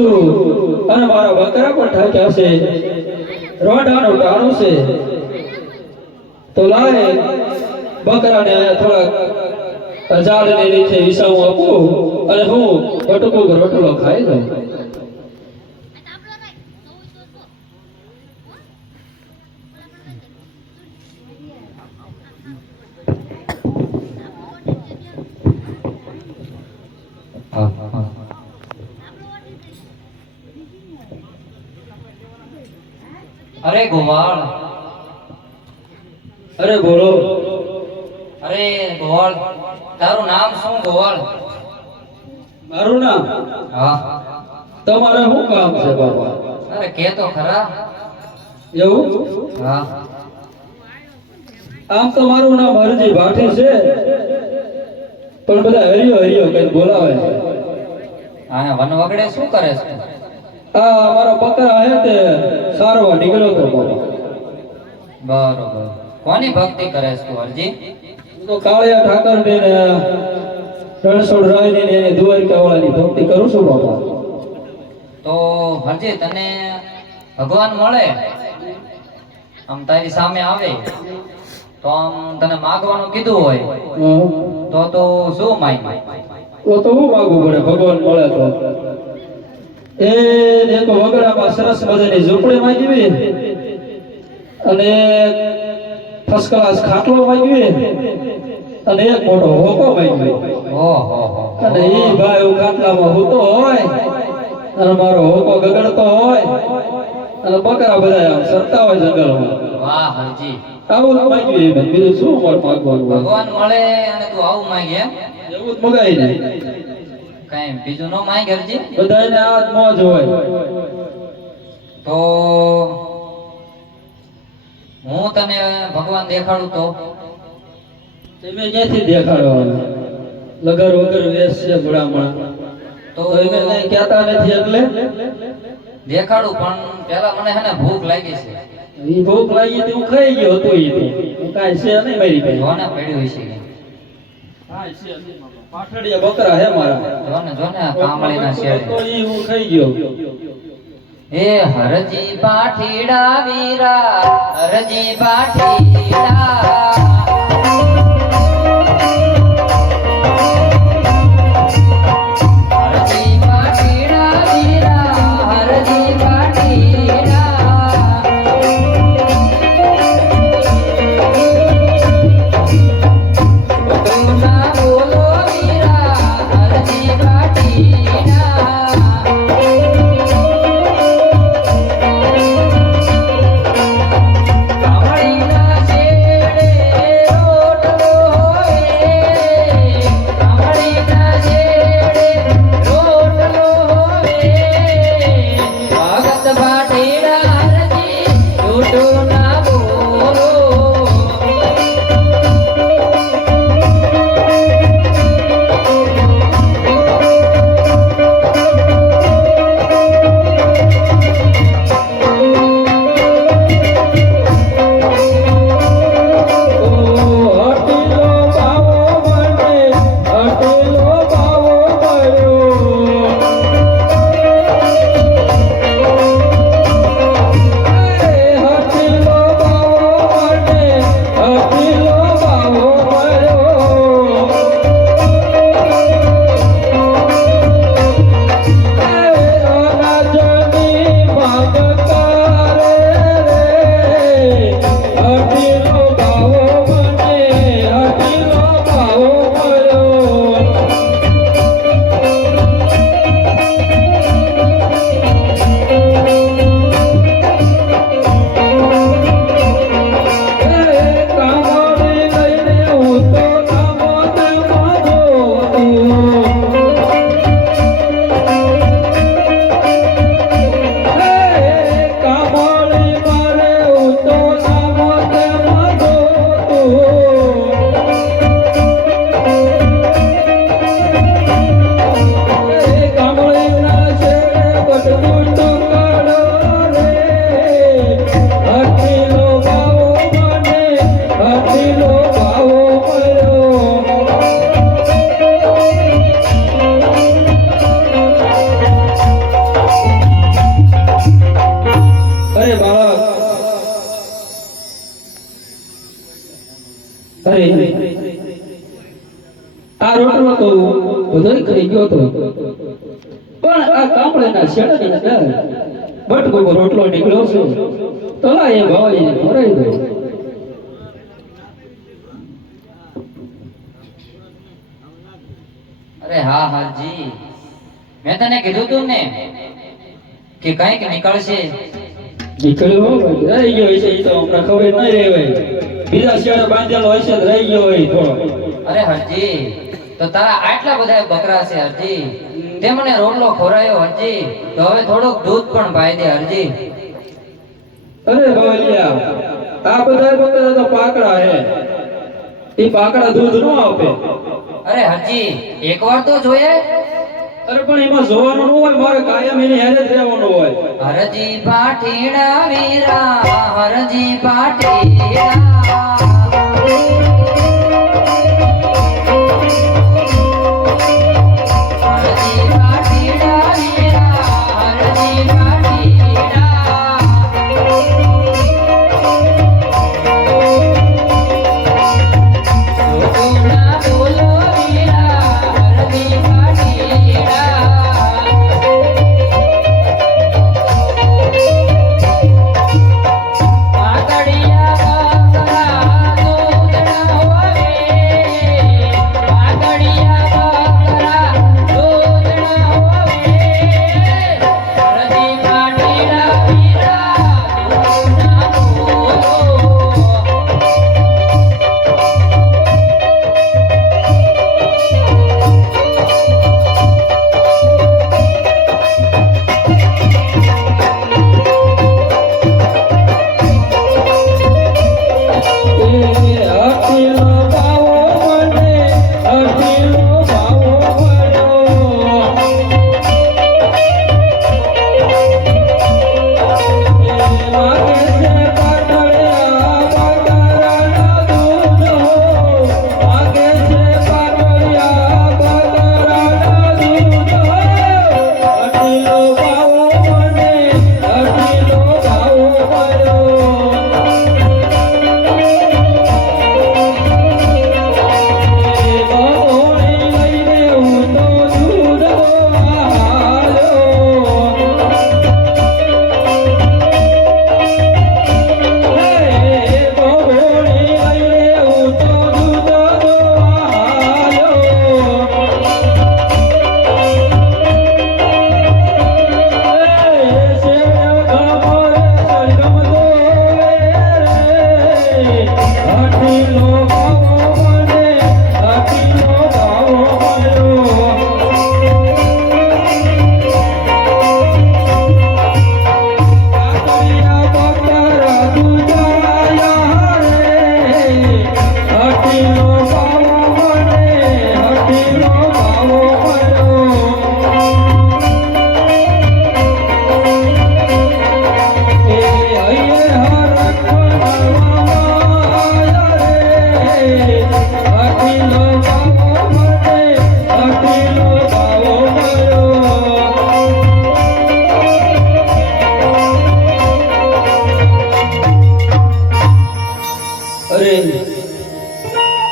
છું અને મારા બકરા પણ ઠાક્યા છે, રોંઢાનું ટાણું છે, તો લાય બકરાને થોડાક ઝાડની નીચે વિસાવું આપું અને હું બટકું રોટલો ખાઈ જાઉં. અરે ગોવાળ, અરે બોલો. અરે ગોવાળ, તારું નામ શું ગોવાળ? મારું નામ? હા. તમારે શું કામ છે બાપા? અરે કે તો ખરા. એવું? હા. આમ તો મારું નામ હરજી ભાટી છે, પણ બધા હરિયો હરિયો કઈ બોલાવે છે. આયા વન વગડે શું કરે છે? આ મારો બકરા હે તે સારવા નીકળ્યો તો બાપા. બરોબર. કોની ભક્તિ કરે છે તું હરજી? હું તો કાળિયા ઠાકરની ને રણછોડરાયની ને એની દ્વારકાવાળાની ભક્તિ કરું છું બાપા. તો હરજી તને ભગવાન મળે આમ તારી સામે આવે તો આમ તને માગવાનું કીધું હોય તો શું માંગ? તો હું માગું પડે ભગવાન મળે તો? એ એક વગડામાં સરસ મજાની ઝૂંપડી માંગવી અને ફર્સ્ટ ક્લાસ ખાટલો માંગવી અને એક મોટો હોકો માંગવી. ઓહો. અને એ ભાઈ હું ખાટલામાં હોતો હોય અને મારો હોકો ગગડતો હોય અને બકરા બધા આમ સરતા હોય જંગલમાં. વાહ હરજી, આવું જ માંગવી. બીજું શું મારે માંગવાનું હોય? ભગવાન મળે અને તું આવું માંગે એમ? એવું જ મગાઈ ને કઈ બીજું ન માંગ હરજી? બધાને આ જ મોજ હોય. તો હું તને ભગવાન દેખાડું તો? તમે ક્યાંથી દેખાડો? લગર વગર વેશ છે ભડામણ. તો તમે કઈ કહેતા નથી એટલે દેખાડું, પણ પેલા મને હે ને ભૂખ લાગી છે. ઈ ભૂખ લાગી હતી, હું ખાઈ ગયો હતો. ઈ તો હું કાંઈ છે નહીં મારી પાસે. જોને પડ્યું છે કે કાંઈ છે નહીં બાપા. પાછળિયા બકરા હે મારા. જોને આ કામળીના શેડે. તો ઈ હું ખાઈ ગયો. એ હરજી પાઠીડા વીરા, હરજી પાઠીડા. હરજી પાઠીડા વીરા, હરજી પાઠીડા. તું ના બોલો વીરા, હરજી પાઠીડા. કામળીના શેડે તો બધોય કરી ગયો હતો, પણ આ કામળેના શેડાની અંદર બટકો રોટલો નીકળ્યો છે, તો લા એ ભાઈને ખવડાવી દો. અરે હા હરજી, મેં તને કીધું તું ને કે કંઈક નીકળશે. નીકળ્યો રહી ગયો હશે, એ તો હમણાં ખબર નહીં રહેવાય, બીજા શેડે બાંધેલો હશે તો રહી ગયો હોય થોડો. અરે હરજી, તો તારા આટલા બધા બકરા છે હરજી, તે મને રોટલો ખવડાયો હરજી, તો હવે થોડુંક દૂધ પણ પાઈ દે હરજી. અરે ભવલિયા, આ બધા બકરા તો પાકડા હે, એ પાકડા દૂધ ન આપે. અરે હરજી, એકવાર તો જોઈએ. અરે પણ એમાં જોવાનું ન હોય, મારે કાયમ એની હારે જ રહેવાનું હોય. હરજી પાટીડા વીરા, હરજી પાટીડા. હરજી પાટીડા વીરા, હરજી પાટીડા. જોગુણા બોલો વીરા, હરજી પાટીડા. પાઘડિયા બકરા દૂધના હોવે, પાઘડિયા બકરા દૂધના હોવે, હરજી પાટીડા વીરા, જોગુણા બોલો.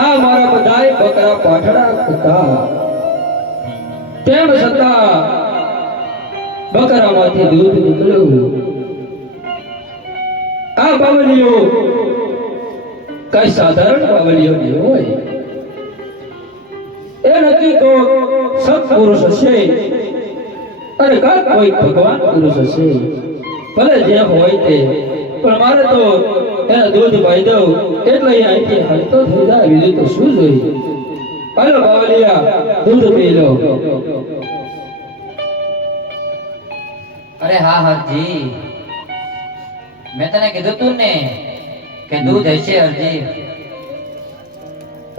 આ મારા બધાય બકરા પાઠડા હતા, તેમ છતાં બકરામાંથી દૂધ નીકળ્યું. આ બાવલીઓ કઈ સાધારણ બાવલીઓ નહીં હોય, એ નક્કી તો સત્પુરુષ હશે અને કાંઈક કોઈ ભગવાન પુરુષ હશે, ભલે જે હોય તે. પણ મારે તો એને દૂધ પાઈ દઉં એટલે એ અહીંથી હાલતો થઈ જાય, બીજું તો શું જોઈએ. હાલો બાવલિયા, દૂધ પી લો. અરે હા હરજી, મેં તને કીધું તું ને કે દૂધ હશે હરજી.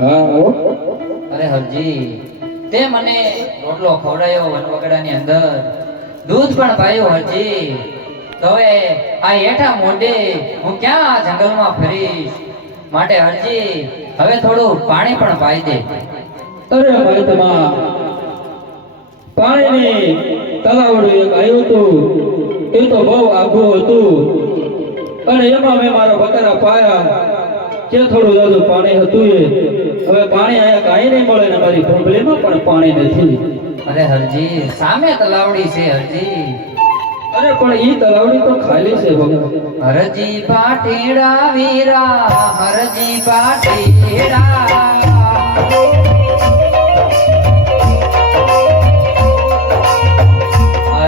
હા હો. અરે હરજી, તે મને રોટલો ખવડાયો વનવગડાની અંદર, દૂધ પણ પાયું હરજી. તો હવે આ હેઠા મોઢે હું ક્યાં આ જંગલમાં ફરીશ, માટે હરજી હવે થોડું પાણી પણ પાઈ દે. અરે ભાઈ તમા, પાણીની તલાવડું એક આવ્યું હતું, એ તો બહુ આઘું હતું અને એમાં મેં મારા બકરા પાયા, જે થોડું જાજુ પાણી હતું એ હવે પાણી આયા કાંઈ નહીં મળે ને મારી ભૂંભલીમાં પણ પાણી નથી. અરે હરજી સામે તલાવડી છે હરજી. અરે પણ ઈ તલાવડી તો ખાલી છે ભગવાન. હરજી પાટીડા વીરા હરજી પાટીડા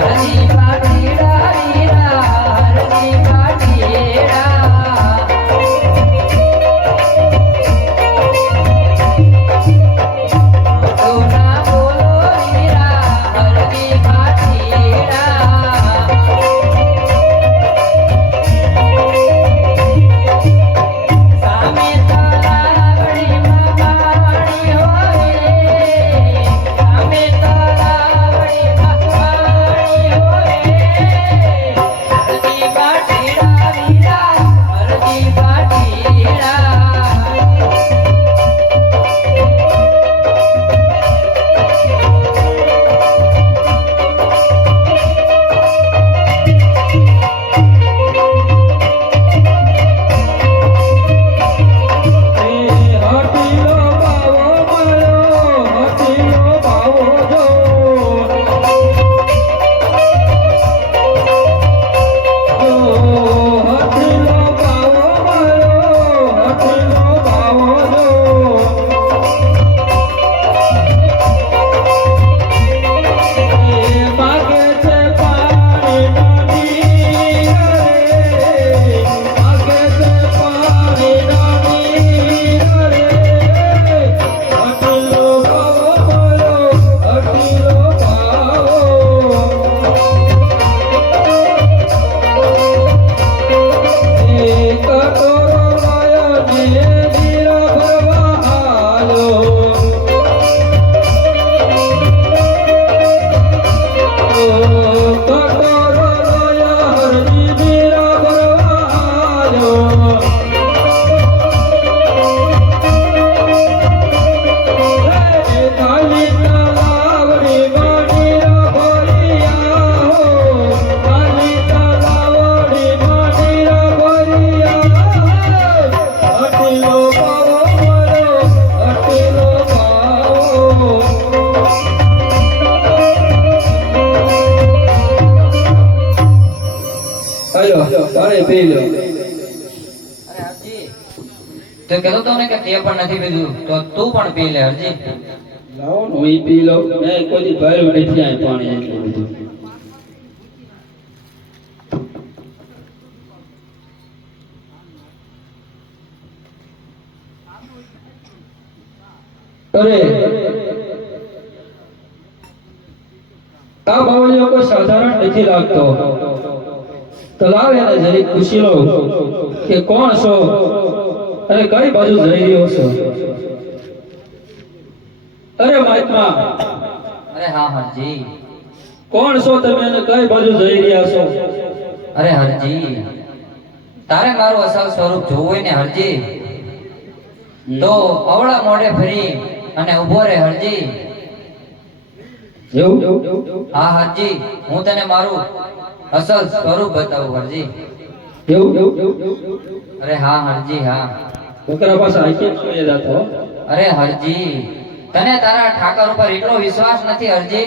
હરજી પાટીડા વીરા હરજી પાટીડા ના બોલો વીરા હરજી પાટીડા સામે તલાવડીમાં પાણી હોય સામે તલાવડીમાં પાણી હોય હરજી પાટીડા વીરા હરજી પાટીડા હટીલો બાવો માયો હટીલો બાવો જો હટીલો બાવો માયો હટીલો બાવો જો માગે છે પાણી નાની રે માગે છે પાણી નાની રે હટીલો બાવો માયો હટીલો બાવો કટોરો લાયો ને જીરા ભરવા આયો કટોરો લાયો હરજી જીરા ભરવા આયો કાલી તલાવડી માણીરા ભરિયા હો કાલી તલાવડી માણીરા ભરિયા હટીલો બાવો મારો હટીલો બાવો આયો પાણી પી લો. અરે હરજી તો કહેતો તો ને કે તે પણ નથી પીધું તો તું પણ પી લે હરજી. લાવો ને હું ઈ પી લો. મેં કોઈ દી ભર્યું નથી આ પાણી એટલું બધું. અરે આ બાવળીઓ કોઈ સાધારણ નથી લાગતો. તલાવ એને જરી પૂછી લો કે કોણ છો અને કઈ બાજુ જઈ રહ્યો છો. અરે મહાત્મા અરે હા હરજી. કોણ છો તમે અને કઈ બાજુ જઈ રહ્યા છો. અરે હરજી તારે મારું અસલ સ્વરૂપ જોવું હોય ને હરજી તો અવળા મોઢે ફરી અને ઊભો રહે હરજી. એવું હા હરજી હું તને મારું અસલ સ્વરૂપ બતાવું હરજી. એવું અરે હા હરજી હા. બકરા પાસે આખી જોઈએ જાતો. અરે હરજી તને તારા ઠાકર ઉપર એટલો વિશ્વાસ નથી હરજી.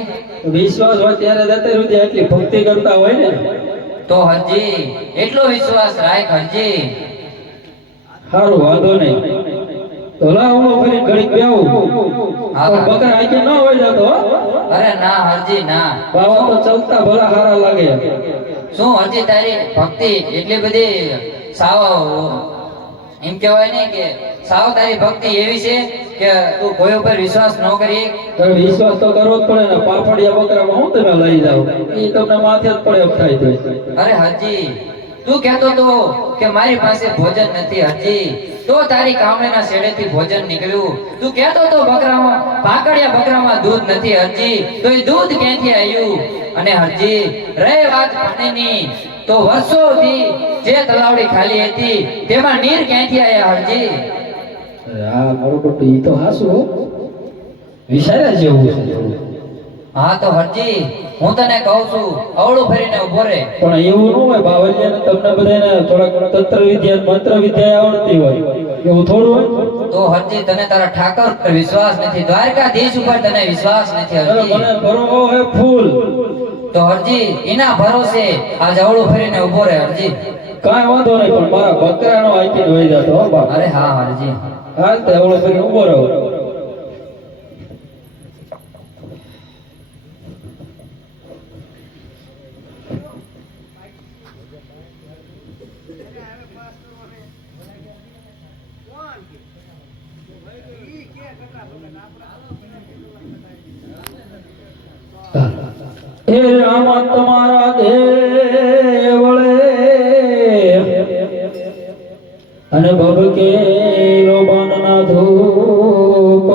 વિશ્વાસ હોય ત્યારે જતા સુધી આટલી ભક્તિ કરતા હોય ને તો હરજી એટલો વિશ્વાસ રાખ હરજી. સારું વાંધો નહીં. તો લા હું ફરી ઘડીક બેહું. હા. પણ બકરા આખી ન હોય જાતો હો. અરે ના હરજી ના. બાવા તો ચલતા ભલા હારા લાગે. શું હરજી તારી ભક્તિ એટલી બધી સાવ એમ કહેવાય ને કે સાવ તારી ભક્તિ એવી છે કે તું કોઈ ઉપર વિશ્વાસ ન કરી. તમે વિશ્વાસ તો કરવો જ પડે ને. પાપડિયા બકરામાં હું તમે લઈ જાવ એ તમને માથે જ પડે એમ થાય છે. અરે હરજી તું કહેતો તો કે મારી પાસે ભોજન નથી હરજી તો તારી કામળીના શેડેથી ભોજન નીકળ્યું. તું કહેતો તો બકરામાં પાકડિયા બકરામાં દૂધ નથી હરજી તો એ દૂધ ક્યાંથી આવ્યું. અને હરજી રહે વાત પાણીની તો વર્ષોથી જે તલાવડી ખાલી હતી તેમાં નીર ક્યાંથી આવ્યા હરજી. હા બરોબર તો ઈ તો હાસુ વિચાર્યા જેવું છે. હા તો હરજી હું તને કહું છું અવળું ફરીને ઉભો રહે. પણ એવું ન હોય બાવળિયાને તમને બધાને થોડાક તંત્ર વિદ્યા મંત્ર વિદ્યા આવડતી હોય એવું થોડું હોય. તો હરજી તને તારા ઠાકર પર વિશ્વાસ નથી, દ્વારકાધીશ ઉપર તને વિશ્વાસ નથી અરે હરજી. મને ભરો હે ફૂલ. તો હરજી એના ભરોસે આ જવળું ફરીને ઊભો રહે હરજી. કાંઈ વાંધો નહીં, પણ મારા બકરાનો આઈકીને વહી જતો હો બાપ. અરે હા હરજી. હાલ તે ઓળો ફરીને ઊભો રહો. હે રામ તમારા દેવળે અને ભભકે રોબાનના ધૂપ